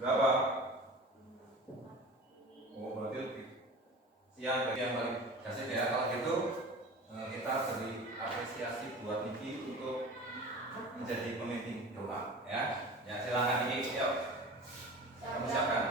Berapa? Oh, berarti lebih siang dari yang paling kasih ya. Kalau gitu kita beri apresiasi buat Niki untuk menjadi pemimpin doa ya. Ya silakan Niki, yuk. Kamu siapkan.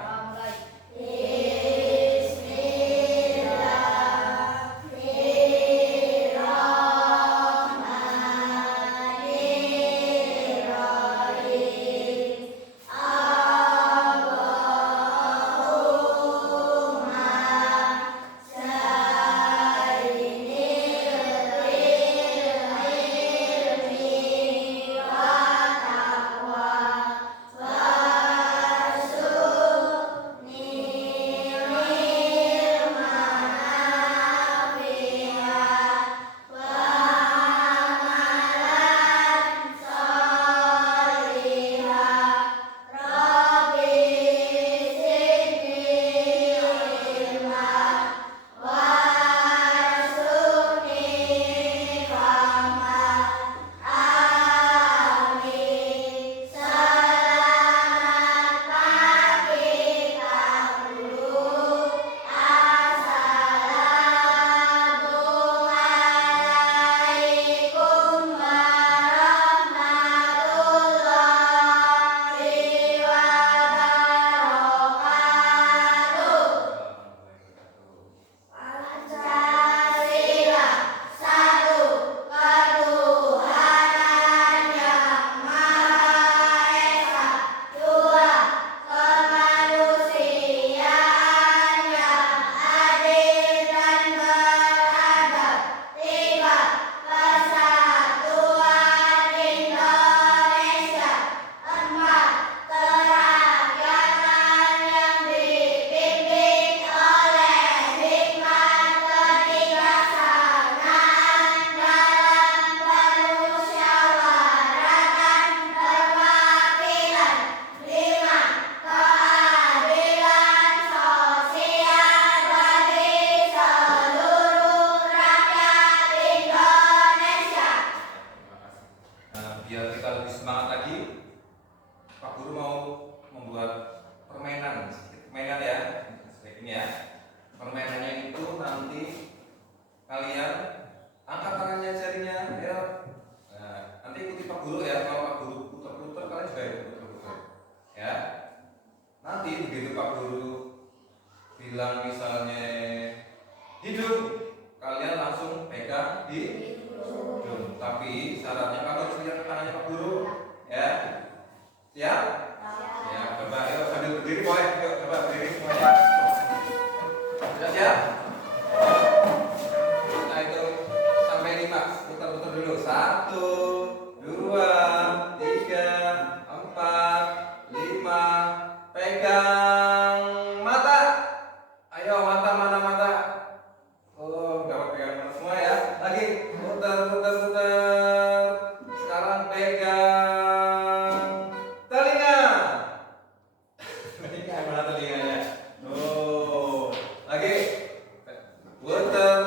Biar kita lebih semangat lagi, Pak Guru mau membuat permainan ya, seperti ini ya. Permainannya itu nanti kalian angkat tangannya jarinya, ya. Nah, nanti ikuti Pak Guru ya. Kalau Pak Guru putar-putar, kalian juga ikut putar-putar, ya. Nanti begitu Pak Guru bilang misalnya hidup, kalian langsung pegang di hidung. Tapi syaratnya kalau harus lihat tangannya Pak Guru, ya. Siap? Ya, coba ayo sambil berdiri boleh. Yuk, coba berdiri semuanya. Sudah siap? Kita hitung sampai 5. Putar-putar dulu. 1, 2, 3, 4, 5. Pegang mata. Ayo mata, mana mata? Oh, dapat pegang mata semua ya. Lagi putar. Sekarang pegang telinga. Telinga mana telinganya? Oh, lagi putar.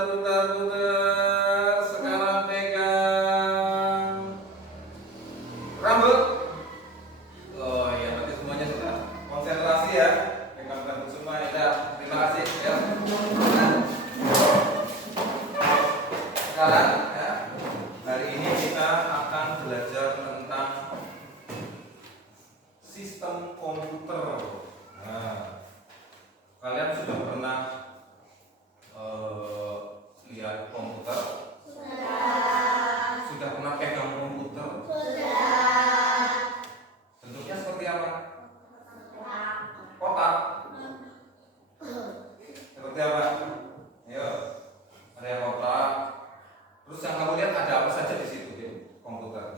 Sekarang pegang rambut. Oh iya, berarti semuanya sudah konsentrasi ya. Pegang rambut semua ya. Terima kasih ya. Sekarang ya, hari ini kita akan belajar tentang sistem komputer. Nah, kalian sudah pernah lihat komputer? Sudah pernah pegang komputer? Bentuknya seperti apa? Kotak? Seperti apa? Ayo, ada yang kotak. Terus yang kamu lihat ada apa saja di situ di komputer?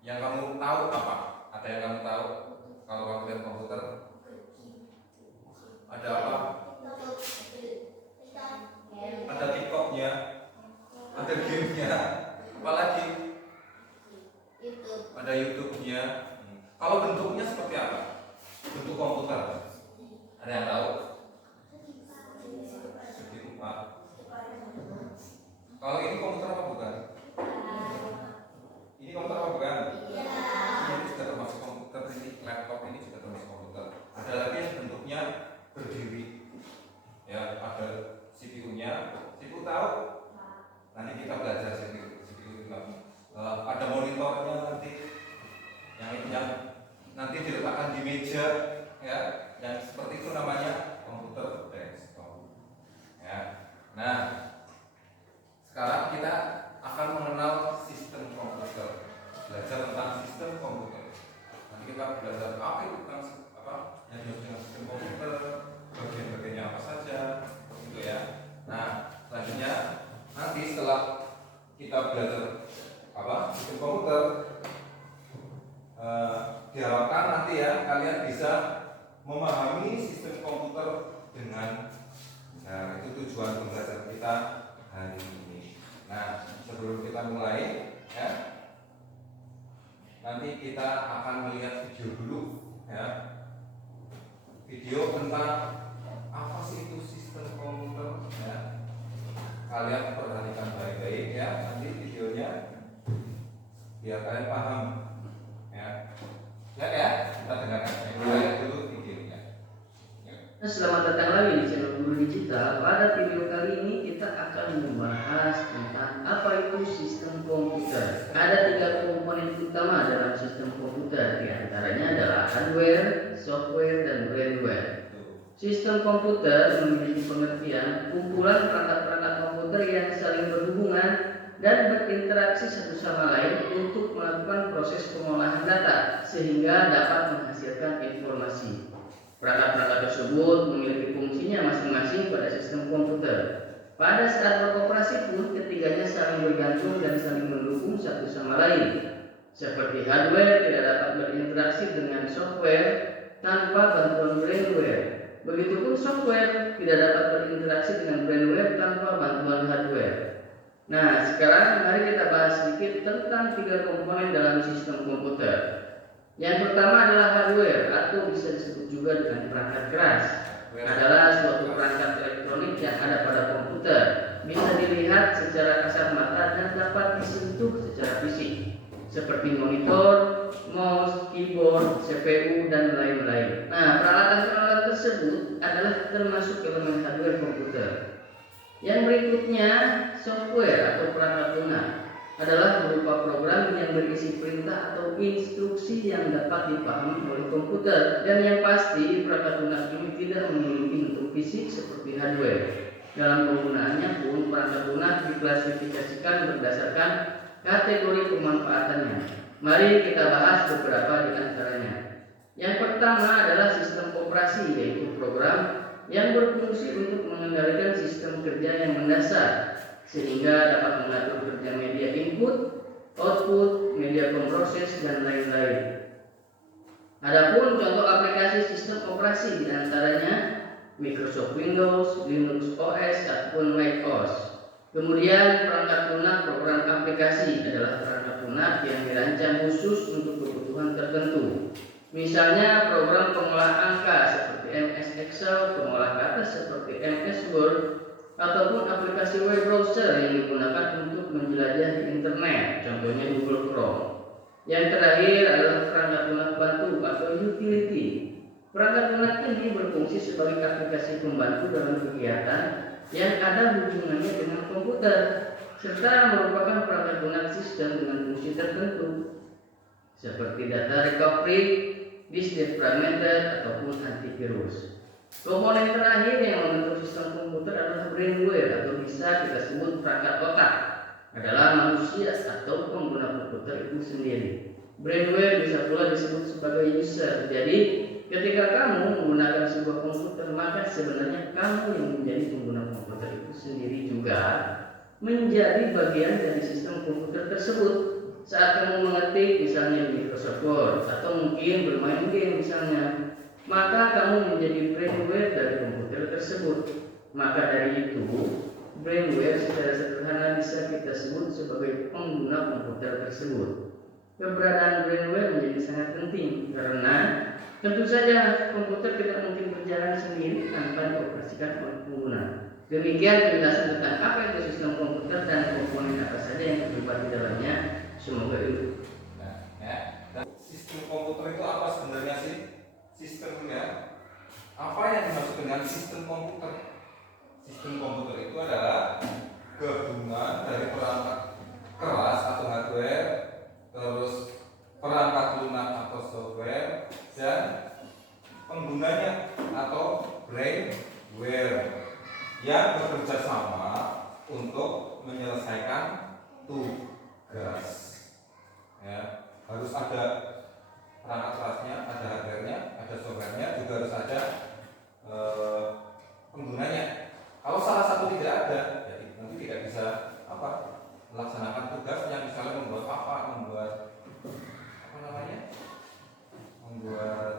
Yang kamu tahu apa? Ada yang kamu tahu kalau kamu lihat komputer? Ada apa? Ada TikToknya, ada gamenya, apalagi ada YouTube-nya. Kalau bentuknya seperti apa? Bentuk komputer? Ada yang tahu? Seperti apa? Kalau ini komputer apa bukan? Ini komputer apa bukan? Ini juga termasuk komputer, ini laptop ini juga termasuk nanti diletakkan di meja ya, yang seperti itu namanya komputer desktop ya. Nah, sekarang kita akan mengenal sistem komputer, belajar tentang sistem komputer. Nanti kita belajar apa itu tentang yang dimaksud dengan sistem komputer, bagian-bagiannya apa saja, gitu ya. Nah, selanjutnya nanti setelah kita belajar sistem komputer, diharapkan nanti ya kalian bisa memahami sistem komputer dengan benar. Itu tujuan pembelajaran kita hari ini. Nah, sebelum kita mulai ya, nanti kita akan melihat video dulu ya, video tentang apa sih itu sistem komputer ya. Kalian perhatikan baik-baik ya nanti videonya biar kalian paham ya. Ya, kita dengarkan dulu videonya. Selamat datang lagi di channel Guru Digital. Pada video kali ini kita akan membahas tentang apa itu sistem komputer. Ada 3 komponen utama dalam sistem komputer, di antaranya adalah hardware, software, dan brainware. Sistem komputer memiliki pengertian kumpulan perangkat-perangkat komputer yang saling berhubungan dan berinteraksi satu sama lain untuk melakukan proses pengolahan data sehingga dapat menghasilkan informasi. Perangkat-perangkat tersebut memiliki fungsinya masing-masing pada sistem komputer. Pada saat beroperasi pun ketiganya saling bergantung dan saling mendukung satu sama lain. Seperti hardware tidak dapat berinteraksi dengan software tanpa bantuan brainware. Begitupun software tidak dapat berinteraksi dengan brainware tanpa bantuan hardware. Nah, sekarang mari kita bahas sedikit tentang 3 komponen dalam sistem komputer. Yang pertama adalah hardware atau bisa disebut juga dengan perangkat keras. Adalah suatu perangkat elektronik yang ada pada komputer, bisa dilihat secara kasat mata dan dapat disentuh secara fisik, seperti monitor, mouse, keyboard, CPU, dan lain-lain. Nah, peralatan-peralatan tersebut adalah termasuk elemen hardware komputer. Yang berikutnya, software atau perangkat lunak adalah berupa program yang berisi perintah atau instruksi yang dapat dipahami oleh komputer. Dan yang pasti, perangkat lunak ini tidak memiliki bentuk fisik seperti hardware. Dalam penggunaannya pun, perangkat lunak diklasifikasikan berdasarkan kategori pemanfaatannya. Mari kita bahas beberapa di antaranya. Yang pertama adalah sistem operasi, yaitu program yang berfungsi untuk mengendalikan sistem kerja yang mendasar sehingga dapat mengatur kerja media input, output, media pemroses, dan lain-lain. Adapun contoh aplikasi sistem operasi di antaranya Microsoft Windows, Linux OS, ataupun Mac OS. Kemudian perangkat lunak program aplikasi adalah perangkat lunak yang dirancang khusus untuk kebutuhan tertentu. Misalnya program pengolah angka seperti MS Excel, pengolah kata seperti MS Word, ataupun aplikasi web browser yang digunakan untuk menjelajahi internet, contohnya Google Chrome. Yang terakhir adalah perangkat lunak bantu atau utility. Perangkat lunak ini berfungsi sebagai aplikasi pembantu dalam kegiatan yang ada hubungannya dengan komputer, serta merupakan perangkat lunak sistem dengan fungsi tertentu, seperti data recovery, disk defragmented, ataupun antivirus. Komponen terakhir yang membentuk sistem komputer adalah brainware atau bisa kita sebut perangkat otak, adalah manusia atau pengguna komputer itu sendiri. Brainware bisa pula disebut sebagai user. Jadi ketika kamu menggunakan sebuah komputer, maka sebenarnya kamu yang menjadi pengguna komputer itu sendiri juga menjadi bagian dari sistem komputer tersebut. Saat kamu mengetik misalnya di Microsoft Word atau mungkin bermain game misalnya, maka kamu menjadi brainware dari komputer tersebut. Maka dari itu, brainware secara sederhana bisa kita sebut sebagai pengguna komputer tersebut. Keberadaan brainware menjadi sangat penting karena tentu saja komputer tidak mungkin berjalan sendiri tanpa dioperasikan oleh pengguna. Demikian penjelasan tentang apa itu sistem komputer dan komponen apa saja yang terlibat di dalamnya. Semoga itu. Sistem komputer itu apa sebenarnya sih? Sistemnya apa yang dimaksud dengan sistem komputer? Sistem komputer itu adalah gabungan dari perangkat keras atau hardware, terus perangkat lunak atau software, dan penggunanya atau brainware yang bekerja sama untuk menyelesaikan tugas. Ya, harus ada perangkat kerasnya, ada hardware-nya, ada software-nya, juga harus ada penggunanya. Kalau salah satu tidak ada, ya nanti tidak bisa melaksanakan tugas yang misalnya membuat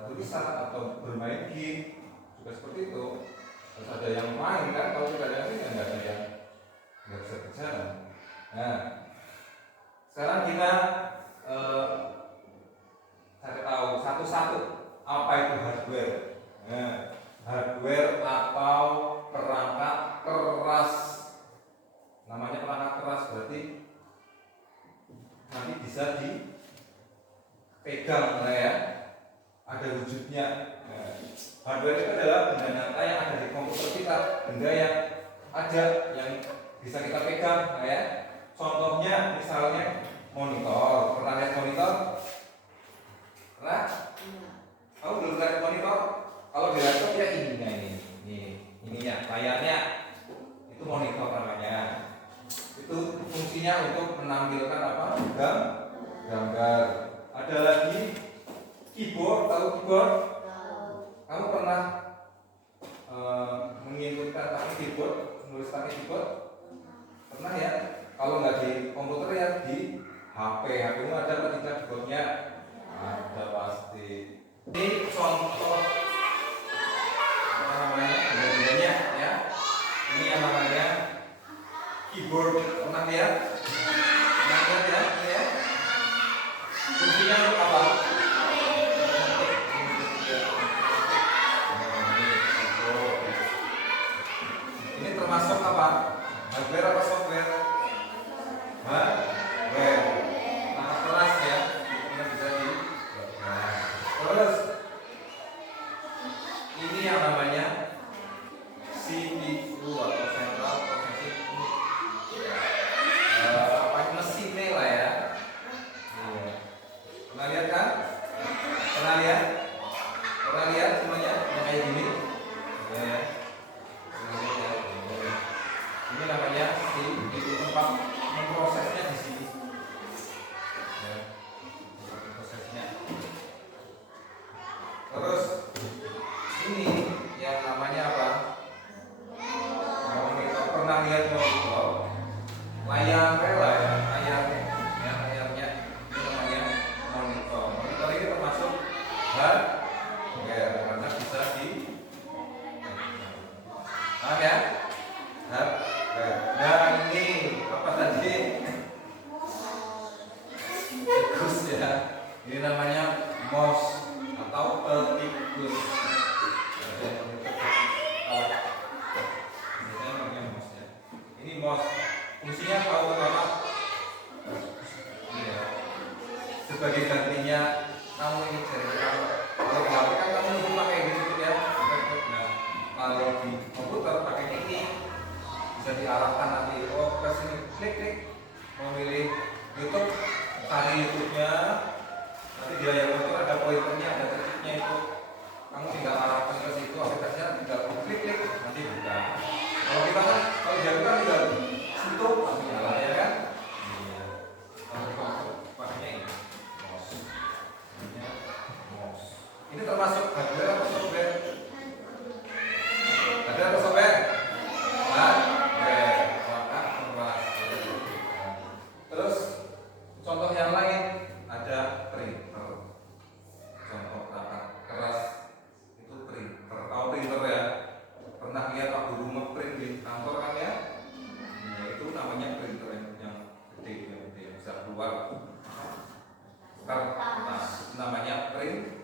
tulisan atau bermain game, juga seperti itu. Harus ada yang main kan, kalau tidak ada yang nggak ada yang nggak bisa berjalan. Nah, sekarang kita cari tahu satu-satu apa itu hardware. Nah, hardware atau perangkat keras. Namanya perangkat keras berarti nanti bisa dipegang ya, ada wujudnya. Nah, hardware itu adalah benda nyata yang ada di komputer kita, benda yang ada yang bisa kita pegang ya. Contohnya misalnya monitor. Pernah lihat monitor? Pernah? Kamu belum lihat monitor? Kalau di laptop ya ininya ininya layarnya itu monitor namanya. Itu fungsinya untuk menampilkan gambar. Ada lagi keyboard. Tahu keyboard? Kamu pernah menginputkan pakai keyboard, menulis pakai keyboard? Pernah ya? Kalau nggak di komputer ya di HP. HP-mu ada apa tidak keyboardnya? Ada pasti. Ini contoh apa namanya? Benda-bendanya ya. Ini yang namanya keyboard. Pernah lihat? Pernah lihat ya? Ini ya. Fungsinya untuk apa? Ini termasuk apa? Hardware apa software? Hardware. Nah, keras ya. Ini bisa dibuat. Terus ini yang namanya CPU atau Central Processing Unit. Mesinnya lah ya. Pernah lihat kan? Pernah lihat? Pernah lihat semuanya yang kayak gini? Ya. Ini namanya itu tempat memprosesnya di sini. Ya, prosesnya. Terus ini yang namanya apa? Monitor. Pernah lihat monitor? Layar ya, layarnya. Ini namanya monitor. Monitor ini termasuk hardware karena bisa di ya? Nah ini apa tadi? Tikus ya. Ini namanya mouse atau tikus. Ini mouse. Fungsinya tahu apa? Iya. Sebagai gantinya kamu ini jari kamu. Kalau di HP kan kamu lupa pakai gitu ya. Nah, kalau di komputer pakai ini bisa diarahkan nanti ke sini, klik memilih YouTube, cari YouTube-nya. Nanti di layar monitor ada pointernya, ada titiknya itu. Kamu tinggal arahkan ke situ, aplikasinya tinggal klik nanti buka. Kalau kita kan kalau jauh kan tinggal situ langsung nyala ya kan? Iya. Kalau pakainya ini mouse. Ini termasuk hardware atau software? Hardware atau software? Terus contoh yang lain ada printer. Contoh perangkat keras itu printer. Tahu printer ya? Pernah lihat Pak Guru ngeprint di kantor kan ya? Nah, itu namanya printer yang gede yang bisa keluar kertas. Namanya printer.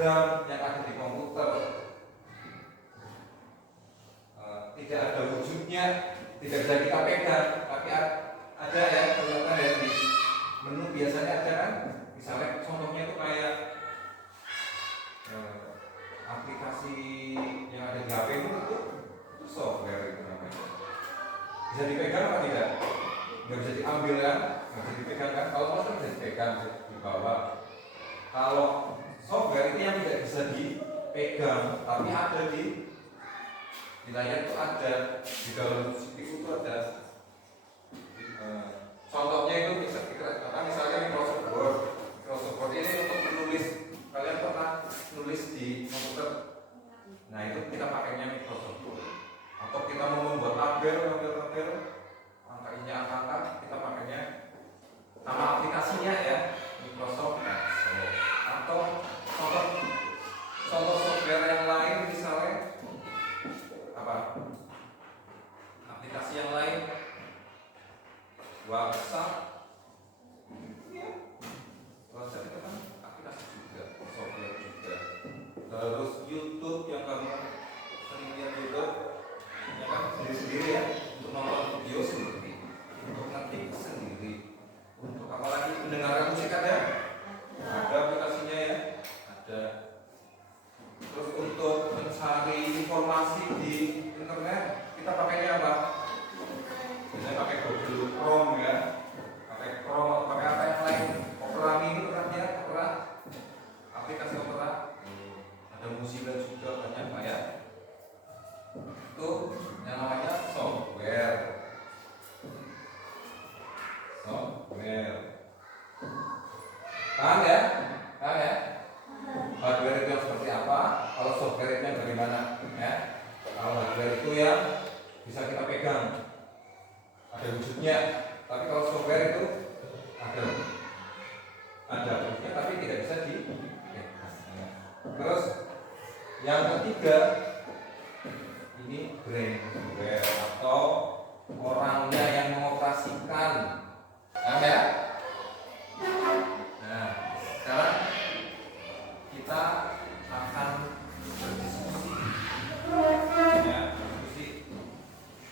program yang ada di komputer tidak ada wujudnya, tidak bisa kita pegang, tapi ada ya, kelihatan ya di menu biasanya ada kan, misalnya contohnya itu kayak aplikasi yang ada di HP itu software itu namanya. Bisa dipegang apa tidak? Nggak bisa diambil kan? Nggak bisa dipegang kan? Kalau mouse bisa dipegang, bisa dibawa. Kalau software itu yang tidak bisa dipegang, tapi ada di layar itu ada, di dalam CPU itu ada. Contohnya itu misalnya Microsoft Word. Microsoft Word ini untuk menulis. Kalian pernah nulis di komputer? Nah itu kita pakainya Microsoft Word. Atau kita mau membuat tabel, angka-angka, kita pakainya nama aplikasinya ya Microsoft Excel. Atau contoh software yang lain misalnya apa? Aplikasi yang lain WhatsApp, ya. WhatsApp itu kan aplikasi juga, software juga. Terus YouTube yang kamu sering lihat YouTube, ya kan sendiri-sendiri ya, untuk nonton video sendiri, untuk ngetik sendiri, untuk apalagi mendengarkan musik ada aplikasinya ya, ada. Terus untuk mencari informasi di internet kita pakainya apa? Biasanya pakai Google Chrome ya, pakai Chrome, pakai apa yang lain? Opera Mini pernah ya, Opera, aplikasi Opera. Ada Mozilla juga banyak pak ya. Itu yang namanya software. Paham ya? Paham ya? Hardware itu yang seperti apa? Kalau software itu yang bagaimana? Ya? Kalau hardware itu yang bisa kita pegang, ada wujudnya. Tapi kalau software itu ada wujudnya, tapi tidak bisa dipegang. Terus yang ketiga ini brainware atau orangnya yang mengoperasikan. Paham ya? Nah, sekarang kita akan berdiskusi ya,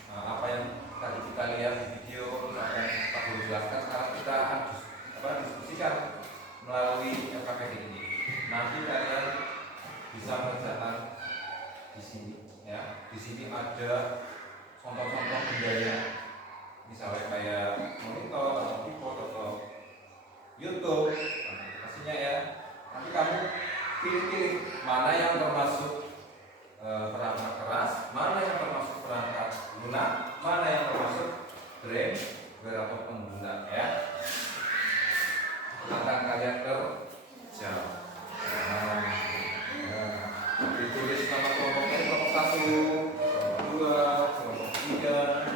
apa yang tadi kita lihat di video, apa yang Pak Guru jelaskan. Sekarang kita akan diskusikan melalui FKPD ini. Nanti kalian bisa mengerjakan di sini ya. Di sini ada contoh-contoh bendanya, misalnya kayak monitor atau keyboard atau YouTube, aplikasinya ya. Nanti kamu pilih-pilih mana yang termasuk perangkat keras, mana yang termasuk perangkat lunak, mana yang termasuk brainware atau pengguna ya. Akan kalian kerja. Ditulis nama kelompoknya, kelompok 1, kelompok 2, kelompok 3.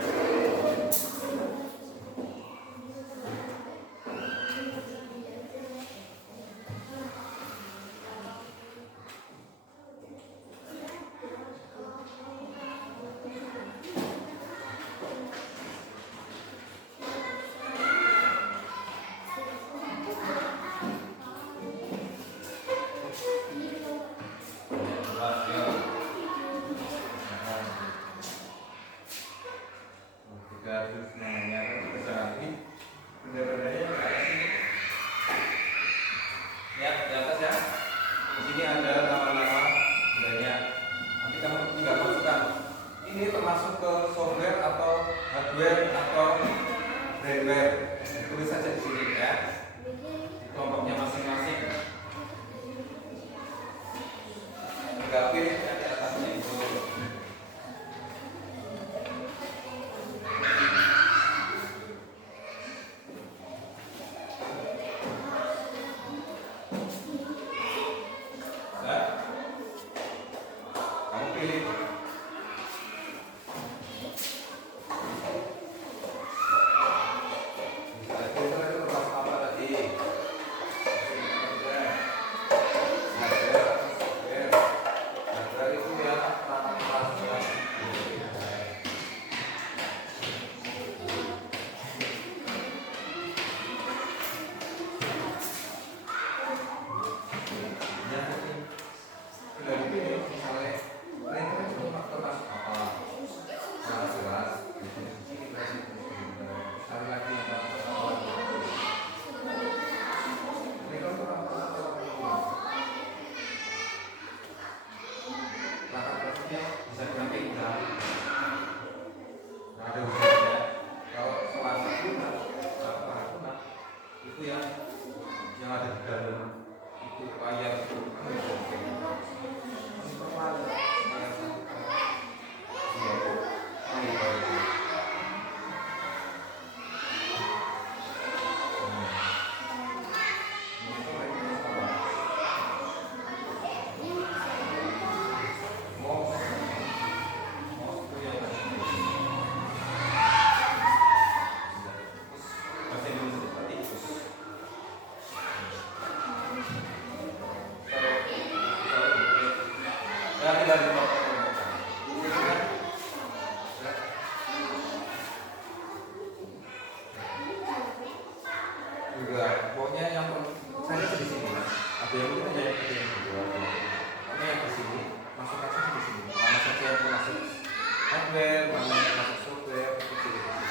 tinggal dipotong. Juga pokoknya yang saya di sini. Ada yang mungkin ada yang kedua. Ini yang di sini masuk di sini. Mana saja yang masuk hardware, mana yang masuk software, itu di sini.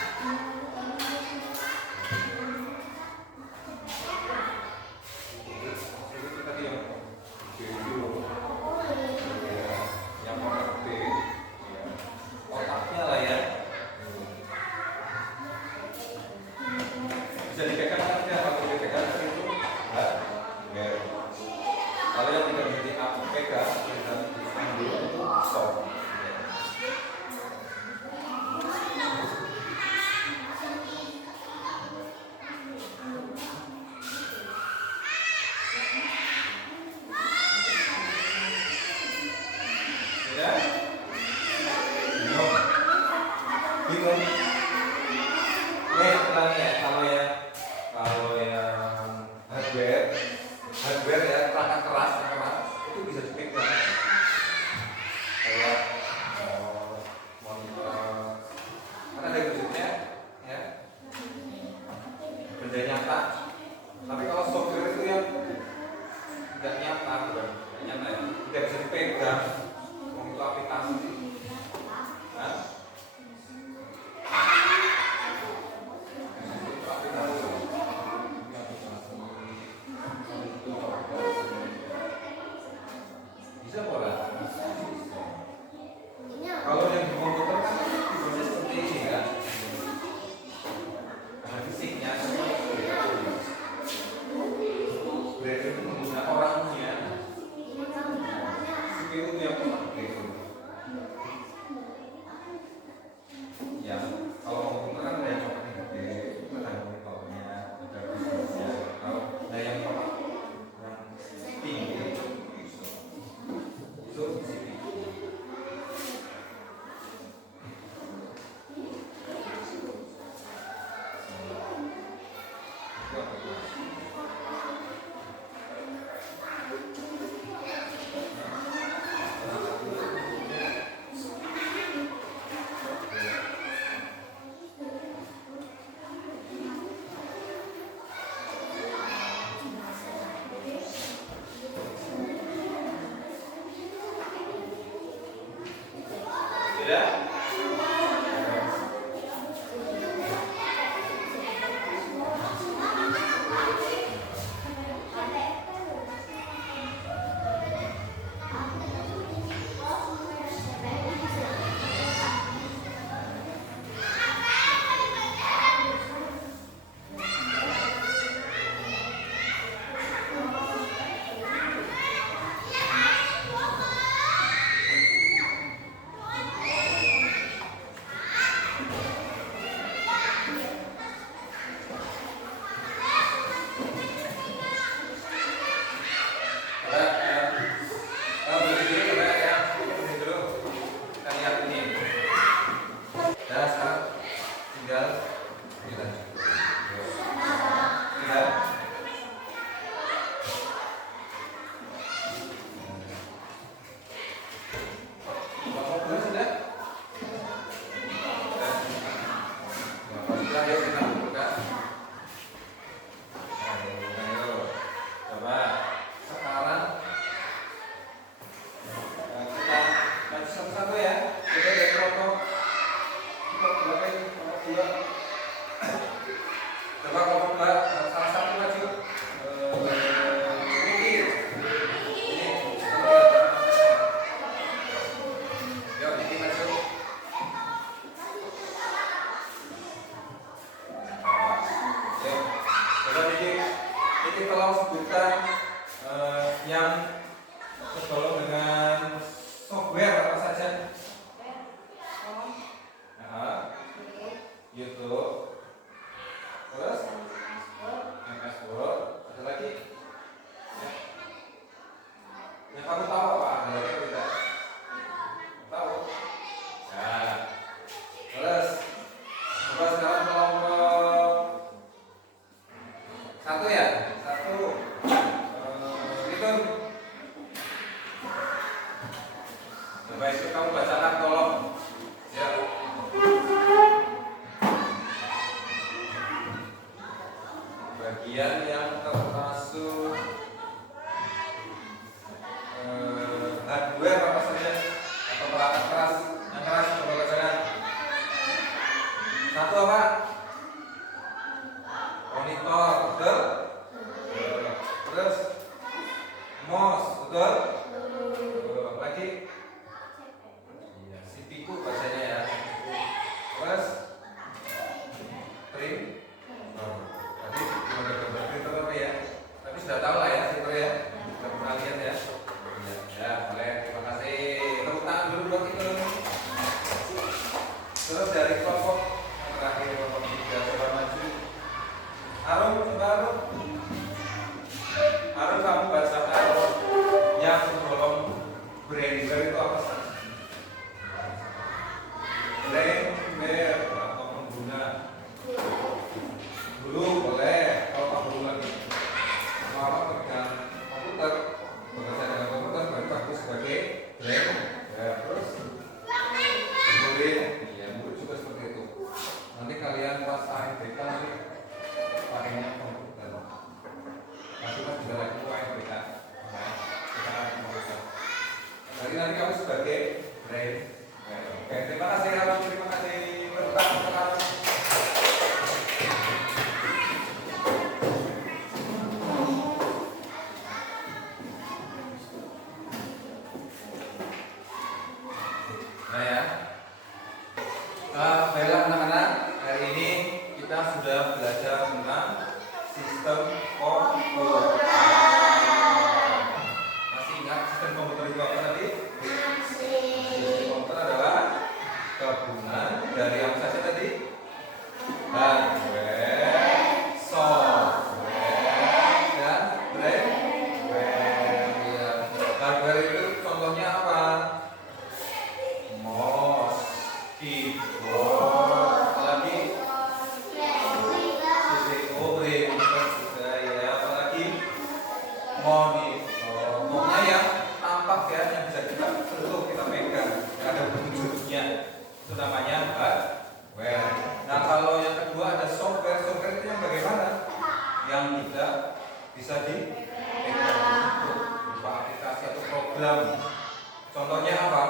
Itu tadi yang video, yang otak B, otaknya lah ya. Bisa dipegang kan ya, kalau dipegang itu enggak. Kalau yang tidak menjadi APK dan diambil itu stop. Ya? Bingung? Bingung? Ulangi ya, kalau yang hardware ya, perangkat keras itu bisa dipegang kayak monitor, karena ada wujudnya ya, benda nyata. Tapi kalau software itu yang tidak nyata, bukan nyata ya, tidak bisa dipegang, itu aplikasi. Nah, bisa boleh. Kalau yang di komputer kan keyboardnya seperti ini kan, nah fisiknya seperti itu. Berarti itu menggunakan orangnya. CPU itu yang seperti itu. Ya, kalau komputer kan ada yang seperti gede, ada monitornya, ada keyboardnya. Kalau ada yang tinggi itu CPU. Sudah? Coba itu kamu bacakan tolong. Ya. Bagian yang termasuk hardware apa saja atau perangkat keras yang keras, coba bacakan. Satu apa? Monitor, betul? Terus mouse, betul? Lagi? Iya, CPU bacanya ya. Terus print. Tadi udah gambar printer apa ya? Tapi sudah tahu lah ya, printer ya. Sudah pernah lihat ya. Iya, ya, boleh. Terima kasih. Tepuk tangan dulu buat itu. Terus dari kelompok yang terakhir, kelompok 3, coba maju. Arum, coba Arum. Arum, kamu bacakan yang sebelum brander itu apa sih? Brander atau pengguna. Dulu boleh, kalau kamu dulu lagi lama pegang komputer, bekerja dengan komputer baru bagus sebagai brander. Ya, terus boleh, ya murid juga seperti itu. Nanti kalian pas AMBK nanti pakainya komputer. Nanti pas juga lagi AMBK, nah, kita akan komputer. Jadi nanti kamu sebagai brander. Oke, terima kasih Arum, terima kasih. Bertanggung. Nah ya, baiklah anak-anak, hari ini kita sudah belajar tentang sistem komputer. Masih ingat sistem komputer itu apa tadi? Sistem komputer adalah gabungan dari apa saja tadi? Hardware, software, dan firmware. Ya. Hardware itu contohnya apa? Mouse, keyboard, apalagi CPU, printer juga ya, apalagi monitor. Pokoknya yang tampak ya, yang bisa kita sentuh, kita pegang, yang ada wujudnya, itu namanya hardware. Nah kalau yang kedua ada software. Software itu yang bagaimana? Yang tidak bisa dipegang, berupa aplikasi atau program. Contohnya apa?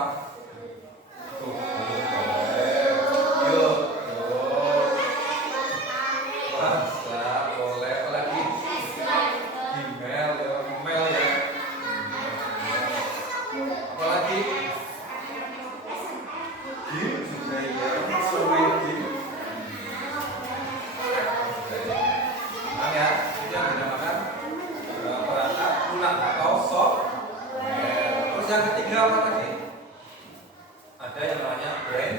Yang ketiga apa tadi? Ada yang namanya brain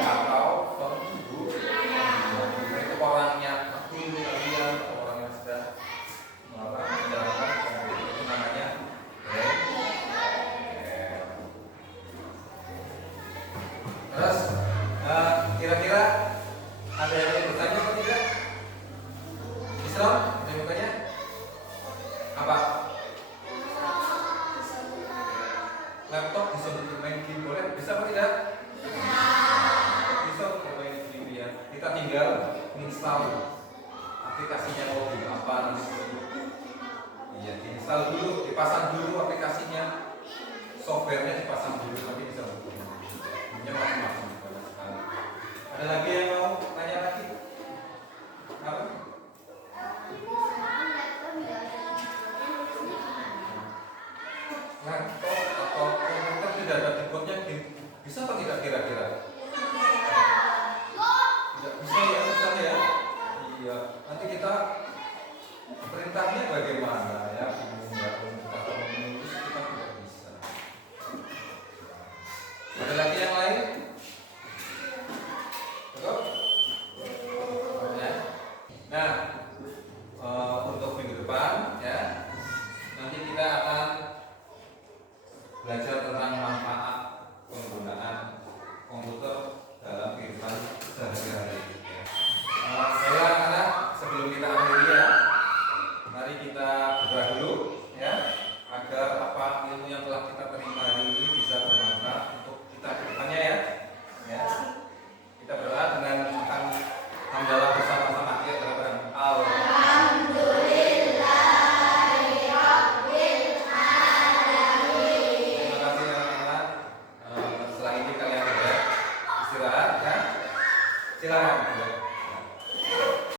atau pengguna. Itu orangnya dulu kalian atau orang yang sudah menjalankan itu namanya brain. Terus kira-kira ada yang ingin bertanya atau tidak? Islam, yang bertanya apa? Laptop bisa untuk main game boleh? Bisa apa tidak? Bisa untuk main game ya. Kita tinggal install aplikasinya mau apa nanti. Iya, diinstal dulu, dipasang dulu aplikasinya, softwarenya dipasang dulu nanti bisa berguna. Ini masing-masing banyak sekali. Ada lagi yang mau tanya lagi? Apa? Laptop atau komputer tidak ada keyboardnya, bisa atau tidak kira-kira? Tidak bisa ya, susah ya. Iya, nanti kita perintahnya bagaimana ya? Enggak, kita kalau menulis kita tidak bisa. Ada lagi yang lain? Betul? Ya. Nah, untuk minggu depan ya, nanti kita akan belajar tentang